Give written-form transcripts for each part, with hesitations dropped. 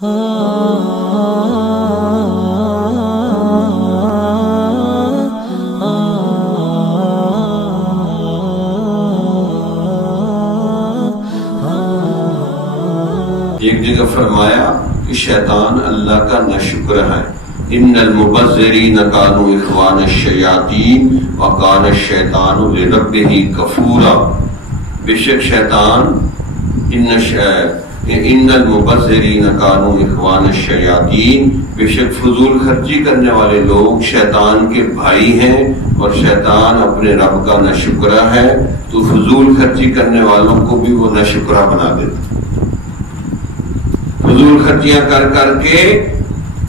ایک جگہ فرمایا کہ شیطان اللہ کا ناشکر ہے. ان المبذرین کانوا اخوان الشیاطین وکان الشیطان لربہ کفورا. بے شک شیطان ان المبذرین کانوا اخوان الشیاطین، بے شک فضول خرچی کرنے والے لوگ شیطان کے بھائی ہیں اور شیطان اپنے رب کا ناشکرہ ہے، تو فضول خرچی کرنے والوں کو بھی وہ ناشکرہ بنا دیتا. فضول خرچیاں کر کر کے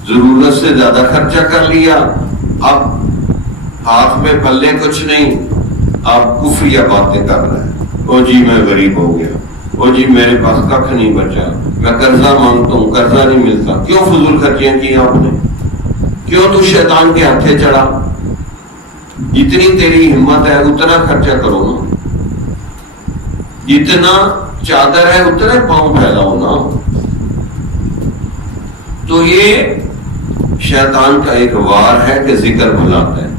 ضرورت سے زیادہ خرچہ کر لیا، اب ہاتھ میں پلے کچھ نہیں، آپ کفریہ باتیں کر رہے ہیں. او جی میں غریب ہو گیا، او جی میرے پاس ککھ نہیں بچا، میں قرضہ مانگتا ہوں قرضہ نہیں ملتا. کیوں فضول خرچیاں کی آپ نے؟ کیوں تو شیطان کے ہاتھے چڑھا؟ جتنی تیری ہمت ہے اتنا خرچہ کرو نا، جتنا چادر ہے اتنا پاؤں پھیلاؤ نا. تو یہ شیطان کا ایک وار ہے کہ ذکر بھلاتا ہے،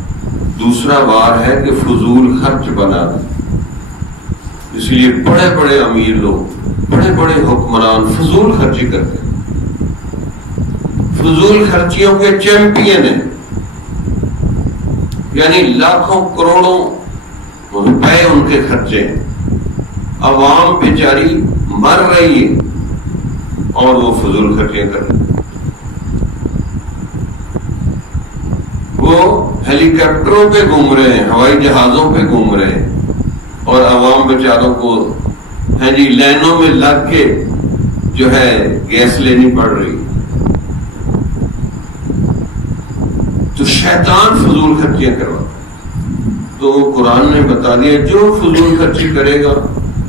دوسرا وار ہے کہ فضول خرچ بناتا ہے. اس لیے بڑے بڑے امیر لوگ، بڑے بڑے حکمران فضول خرچی کرتے ہیں، فضول خرچیوں کے چیمپئن ہیں. یعنی لاکھوں کروڑوں روپے ان کے خرچے ہیں، عوام بیچاری مر رہی ہے اور وہ فضول خرچیاں کر رہے ہیں. وہ ہیلی کاپٹروں پہ گھوم رہے ہیں، ہوائی جہازوں پہ گھوم رہے ہیں، اور عوام بیچاروں کو جی لائنوں میں لگ کے جو ہے گیس لینی پڑ رہی. تو شیطان فضول خرچیاں کروا، تو قرآن نے بتا دیا جو فضول خرچی کرے گا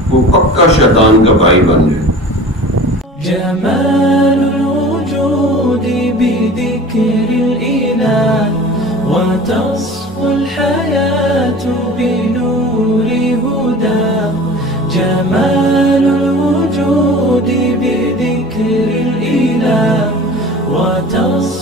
وہ پکا شیطان کا بھائی بن جائے. جمال الوجود بذكر الإله وتصفو الحياة بنور هدى. جمال الوجود بذكر الإله وتصفو